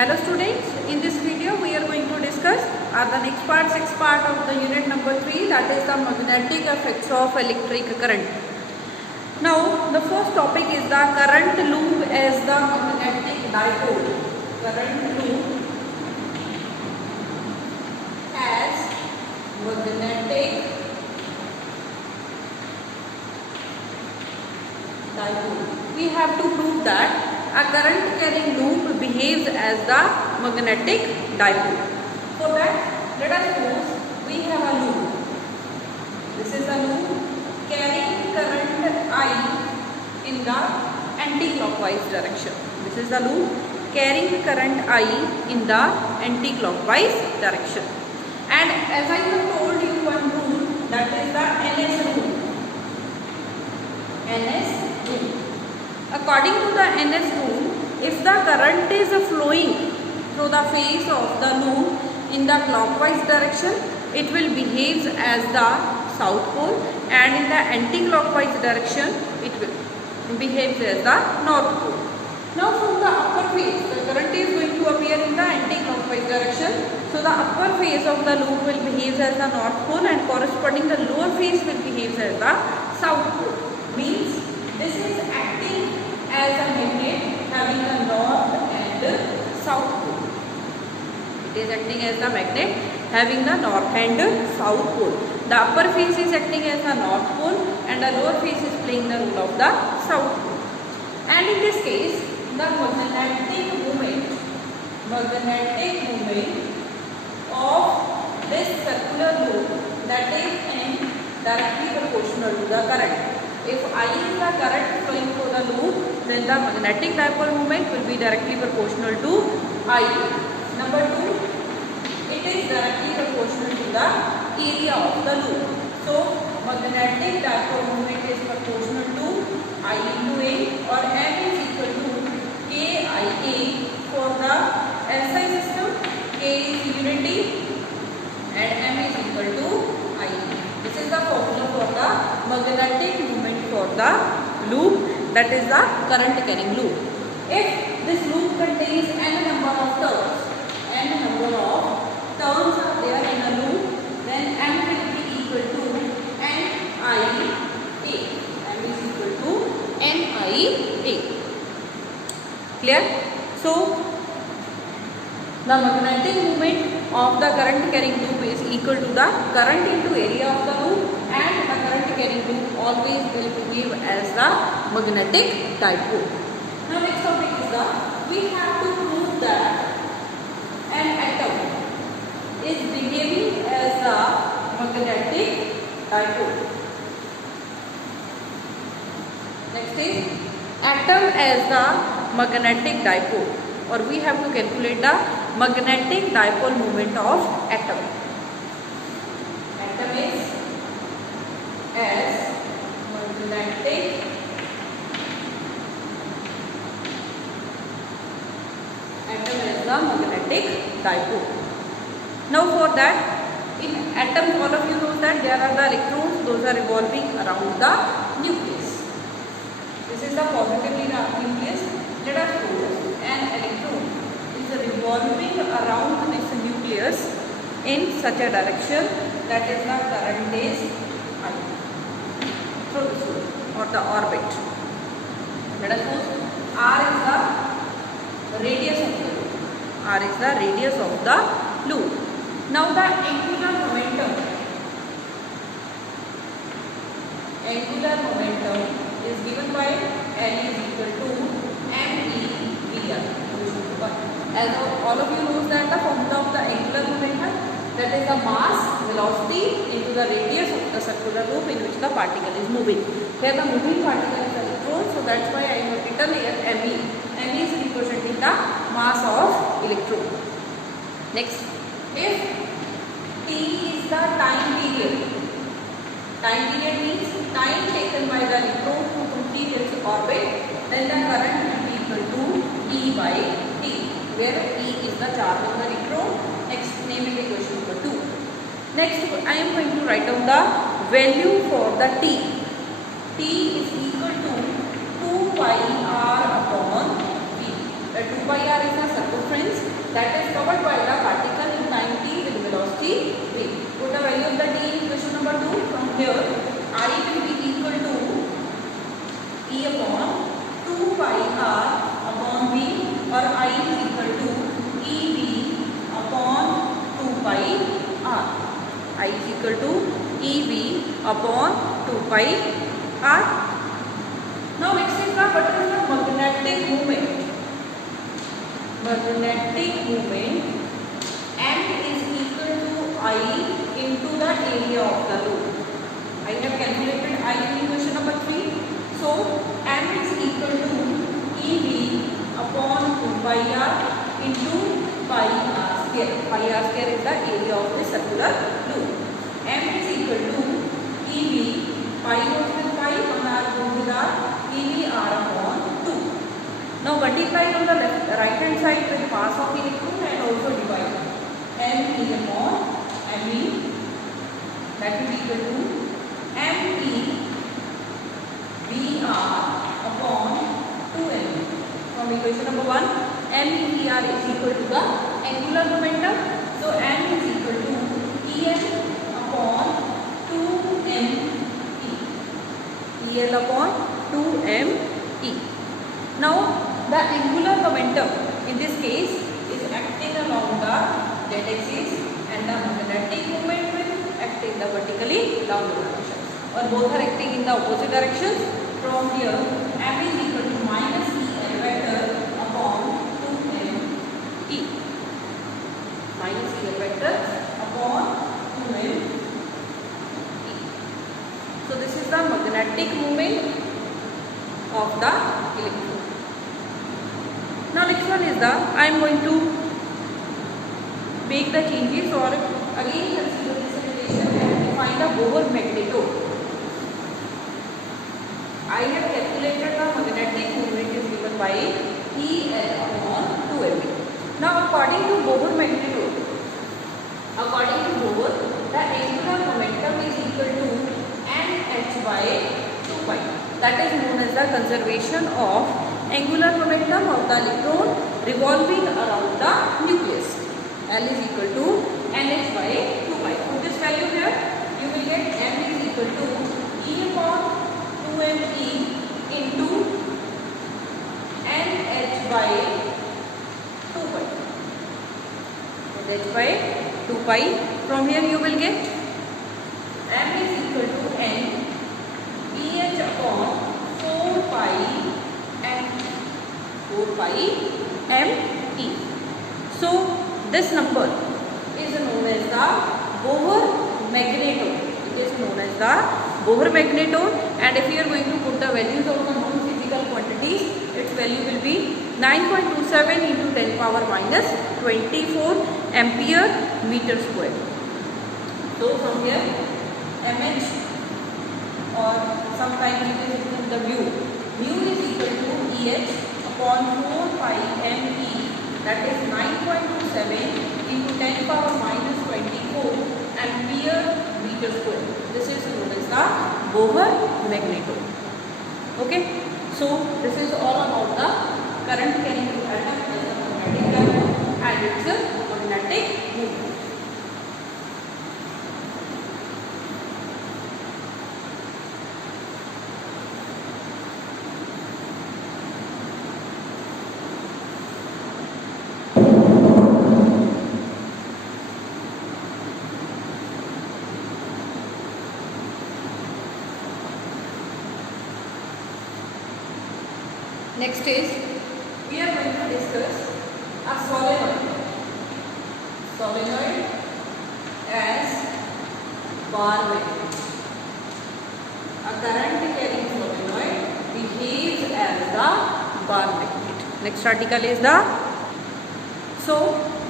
Hello students, in this video we are going to discuss the next part, sixth part of the unit number 3, that is the magnetic effects of electric current. Now the first topic is the current loop as the magnetic dipole. Current loop as magnetic dipole. We have to prove that a current carrying loop behaves as the magnetic dipole. For that, let us suppose we have a loop. This is a loop carrying current I in the anti-clockwise direction. This is the loop carrying current I in the anti-clockwise direction. And as I have told you one rule, that is the NS rule. NS rule. According to the NS rule, if the current is flowing through the face of the loop in the clockwise direction, it will behave as the south pole, and in the anti-clockwise direction, it will behave as the north pole. Now from the upper face, the current is going to appear in the anti-clockwise direction. So the upper face of the loop will behave as the north pole, and corresponding the lower face will behave as the south pole. Means this is acting as a magnet having the north and south pole. It is acting as the magnet having the north and south pole. The upper face is acting as the north pole and the lower face is playing the role of the south pole. And in this case, the magnetic moment of this circular loop, that is n, directly proportional to the current. If I is the current flowing through the loop, then the magnetic dipole moment will be directly proportional to I. Number 2, it is directly proportional to the area of the loop. So, magnetic dipole moment is proportional to I into A, or M is equal to KIA. For the SI system, K is unity and M is equal to I. This is the formula for the magnetic moment for the loop, that is the current carrying loop. If this loop contains n number of turns are there in a loop, then M will be equal to NIA. M is equal to NIA. Clear? So the magnetic moment of the current carrying loop is equal to the current into area of the loop, and the current carrying loop always will behave as the magnetic dipole. Now next topic is we have to prove that an atom is behaving as a magnetic dipole. Next is atom as the magnetic dipole, or we have to calculate the magnetic dipole moment of atom. Atom is as magnetic dipole. Now for that, in atoms, all of you know that there are the electrons, those are revolving around the nucleus. This is the positively charged nucleus. Let us suppose an electron is revolving around this nucleus in such a direction, that is the current is I through this loop or the orbit. Let us suppose R is the radius of the loop. R is the radius of the loop. Now the angular momentum is given by L is equal to MEVR. As all of you know that the formula of the angular momentum, that is the mass velocity into the radius of the circular loop in which the particle is moving. Here the moving particle is electron, so that's why I have written here ME. ME is representing the mass of electron. Next, if T is the time period means time taken by the electron to complete its orbit, then the current will be equal to E by T, where E is the charge of the electron. Next, name it equation number 2. Next, I am going to write down the value for the T. T is equal to 2 pi r upon V. 2 pi r is the circumference that is covered by the particle in time t with velocity v. Put the value of the t in equation number 2. From here, I will be equal to E upon 2 pi r upon v, or I is equal to EV upon 2 pi r. I is equal to EV upon 2 pi r. Now next is the what is the magnetic moment. Magnetic moment M is equal to I into the area of the loop. I have calculated I in equation number 3. So M is equal to EV upon 2 pi r into pi r square. Pi r square is the area of the circular loop. M is equal to EV, pi goes with pi, 1 r goes with r, EV r upon 2. Now multiply on the right hand side with mass of electron and also divide. M E upon M E, that will be equal to M E V r upon 2 M. From equation number 1, M E V r is equal to the angular momentum. So M is equal to En upon 2 M E. En upon 2 M E. Now the angular momentum in this case is acting along the z-axis and the magnetic moment will act in the vertically downward direction, or both are acting in the opposite directions. From here, M is equal to minus En vector upon 2M E. Minus En vector upon 2M E. So this is the magnetic moment of the electron. Now next one is the, I am going to make the changes, or again consider this relation and find a Bohr magnetode. I have calculated the magnetic moment is given by EL upon 2M. Now according to Bohr magnetode, according to Bohr, the angular momentum is equal to NH by 2 pi. That is known as the conservation of angular momentum of the electron revolving around the nucleus. L is equal to NH by 2 pi. Put this value here, you will get M is equal to E upon 2ME into NH by 2 pi. NH by 2 pi. From here you will get M is equal to N EH upon 4 pi M. 4 pi M E. So this number is known as the Bohr magnetode. It is known as the Bohr magnetode, and if you are going to put the values of the known physical quantities, its value will be 9.27 into 10 power minus 24 ampere meter square. So from here mH, or sometimes it is in the mu is equal to EH upon 4 pi ME, that is 9.27 into 10 power minus 24 ampere meter square. This is known as the Bohr magnetode. Okay, so this is all about the current carrying atom as a magnetic diamond and its magnetic movement. Next is, we are going to discuss a solenoid as bar magnet. A current carrying solenoid behaves as the bar magnet. Next article is the, so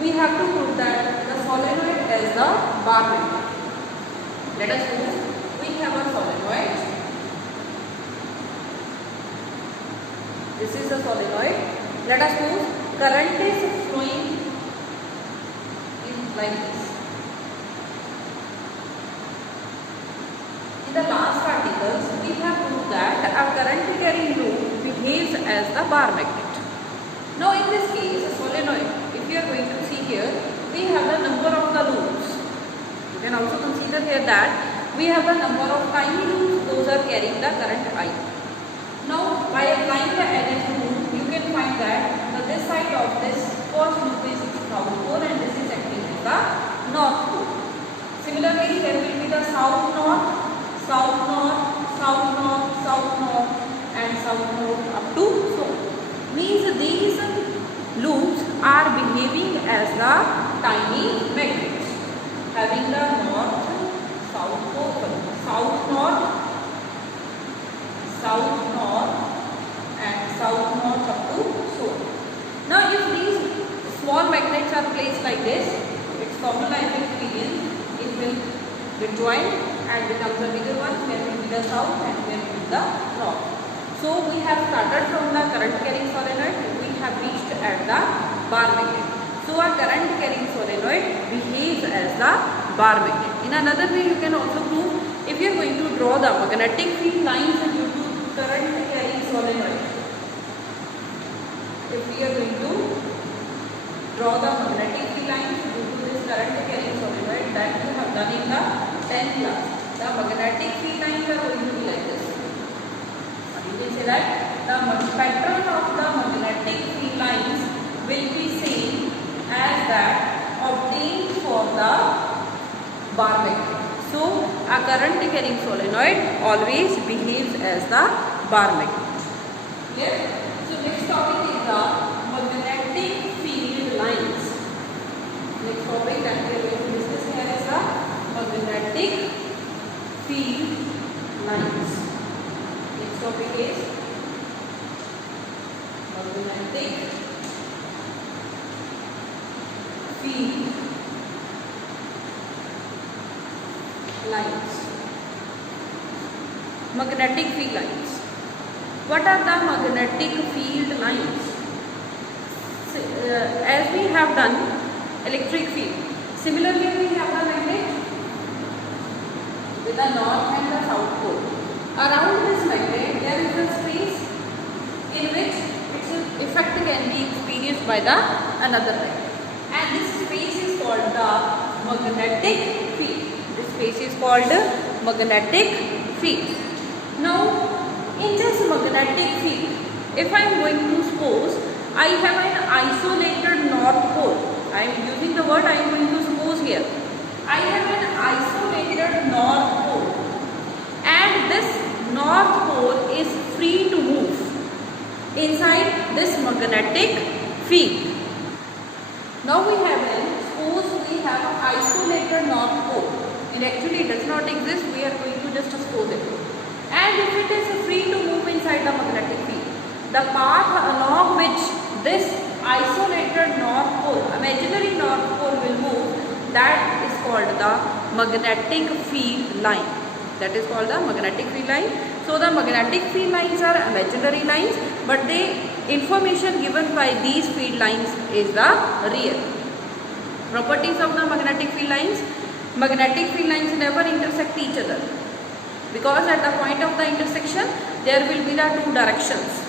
we have to put that the solenoid as the bar magnet. Let us suppose we have a solenoid. This is a solenoid. Let us suppose current is flowing in like this. In the last articles, we have proved that a current carrying loop behaves as the bar magnet. Now in this case, a solenoid, if you are going to here that we have a number of tiny loops, those are carrying the current I. Now by applying the NS rule, you can find that this side of this first loop is south pole and this is acting as the north pole. Similarly, there will be the south north, south north, south north, south north and south north up to so. Means these loops are behaving as the tiny magnets, having the north, south pole, south north, south north and south north up to so. Now if these small magnets are placed like this, its common life experience, it will be joined and becomes the bigger one, where will be the south and where will be the north. So we have started from the current carrying solenoid, we have reached at the bar magnet. So a current carrying solenoid behaves as the bar magnet. In another way you can also prove, if you are going to draw the magnetic field lines due to current carrying solenoid. If we are going to draw the magnetic field lines due to this current carrying solenoid that you have done in the 10th class, the magnetic field lines are going to be like this. You can say that the pattern of the magnetic field lines will be same as that obtained for the bar magnet. So a current carrying solenoid always behaves as the bar magnet. Clear? So next topic is the magnetic field lines. Next topic that we are going to discuss here is the magnetic field lines. Next topic is magnetic field lines. Magnetic field lines. What are the magnetic field lines? As we have done electric field, similarly we have the magnet with the north and the south pole. Around this magnet there is a space in which its effect can be experienced by the another magnet, and this space is called the magnetic field. This space is called magnetic field. Now in this magnetic field, if I am going to suppose I have an isolated north pole, I am using the word I am going to suppose here. I have an isolated north pole and this north pole is free to move inside this magnetic field. Now we have suppose we have an isolated north pole, and actually it does not exist, we are going to just suppose it. And if it is free to move inside the magnetic field, the path along which this isolated north pole, imaginary north pole will move, that is called the magnetic field line. That is called the magnetic field line. So the magnetic field lines are imaginary lines, but the information given by these field lines is the real. Properties of the magnetic field lines. Magnetic field lines never intersect each other, because at the point of the intersection there will be the two directions,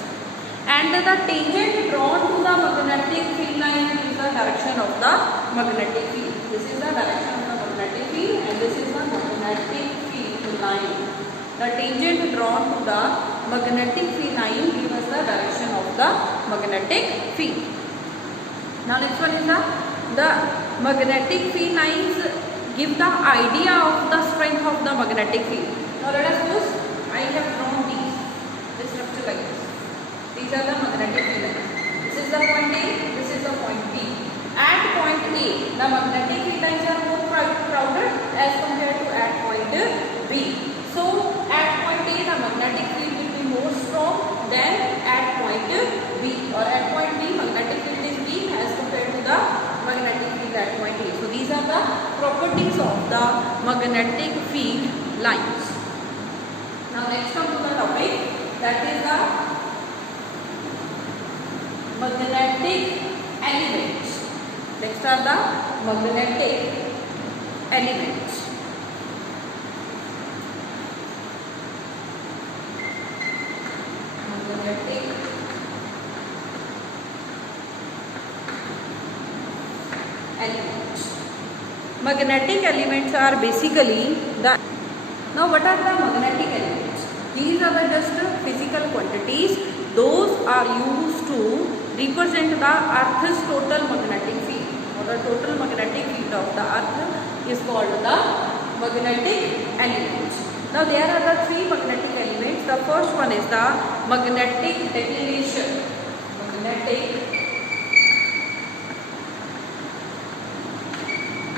and the tangent drawn to the magnetic field line is the direction of the magnetic field. This is the direction of the magnetic field and this is the magnetic field line. The tangent drawn to the magnetic field line gives us the direction of the magnetic field. Now next one is the magnetic field lines give the idea of the strength of the magnetic field. Now let us suppose I have drawn this structure like this. These are the magnetic field lines. This is the point A, this is the point B. At point A, the magnetic field lines are more crowded as compared to at point B. So at point A, the magnetic field will be more strong than at point B, or at point B, magnetic field is weak as compared to the magnetic field at point A. So these are the properties of the magnetic field lines. Now next come to the topic, that is the magnetic elements. Next are the magnetic elements. Magnetic elements. Magnetic elements are basically The now what are the magnetic elements? These are the just physical quantities. Those are used to represent the Earth's total magnetic field, or the total magnetic field of the Earth is called the magnetic elements. Now there are the three magnetic elements. The first one is the magnetic declination. Magnetic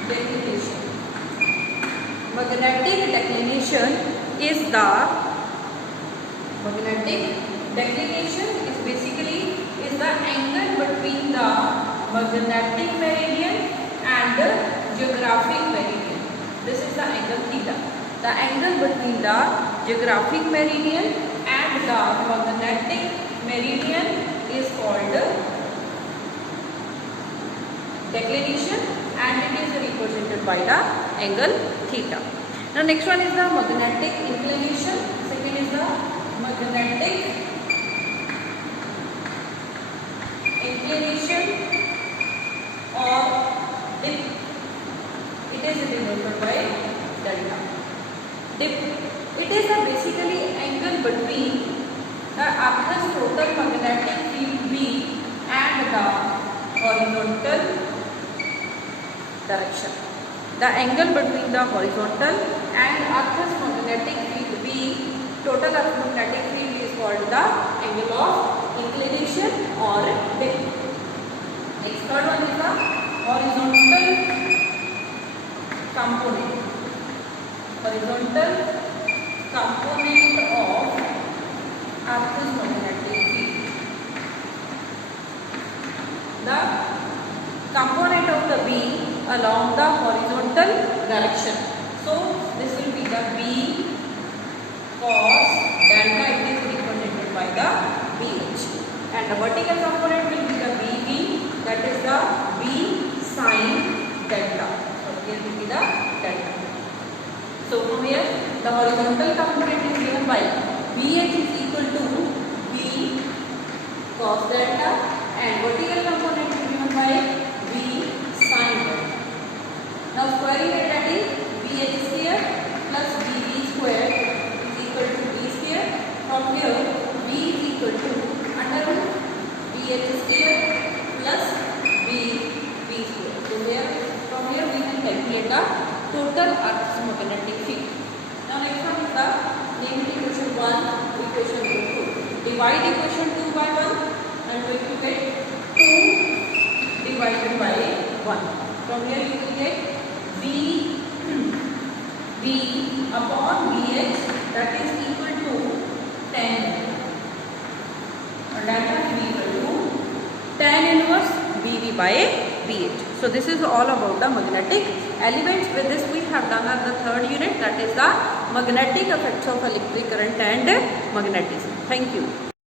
declination. Magnetic declination is the angle between the magnetic meridian and the geographic meridian. This is the angle theta. The angle between the geographic meridian and the magnetic meridian is called declination, and it is represented by the angle theta. Now next one is the magnetic inclination. Second is the magnetic inclination or dip. It is represented by delta. Dip. It is a basically angle between the Earth's total magnetic field B and the horizontal direction. The angle between the horizontal and Earth's magnetic field B, total Earth's magnetic field, is called the angle of inclination or dip. Next, third one is the horizontal component. Horizontal component of Earth's magnetic field. The component of the B along the horizontal direction. So this will be the B cos delta. It is represented by the BH, and the vertical component will be the BB, that is the B sin delta. So here will be the delta. So from here the horizontal component is given by BH is equal to B cos delta, and vertical component is given by B sin delta. Now squaring it, that is BH square plus BB square is equal to B square. From here B is equal to under root BH square plus BB square. So from here we can calculate the total Earth's magnetic field. Now next one is the limit equation 1, equation 2. Divide equation 2 by 1 and we will get 2 divided by 1. From here you will get B upon BH, that is equal to 10. And that will be equal to 10 inverse BB by BH. So this is all about the magnetic elements. With this we have done the third unit, that is the magnetic effects of electric current and magnetism. Thank you.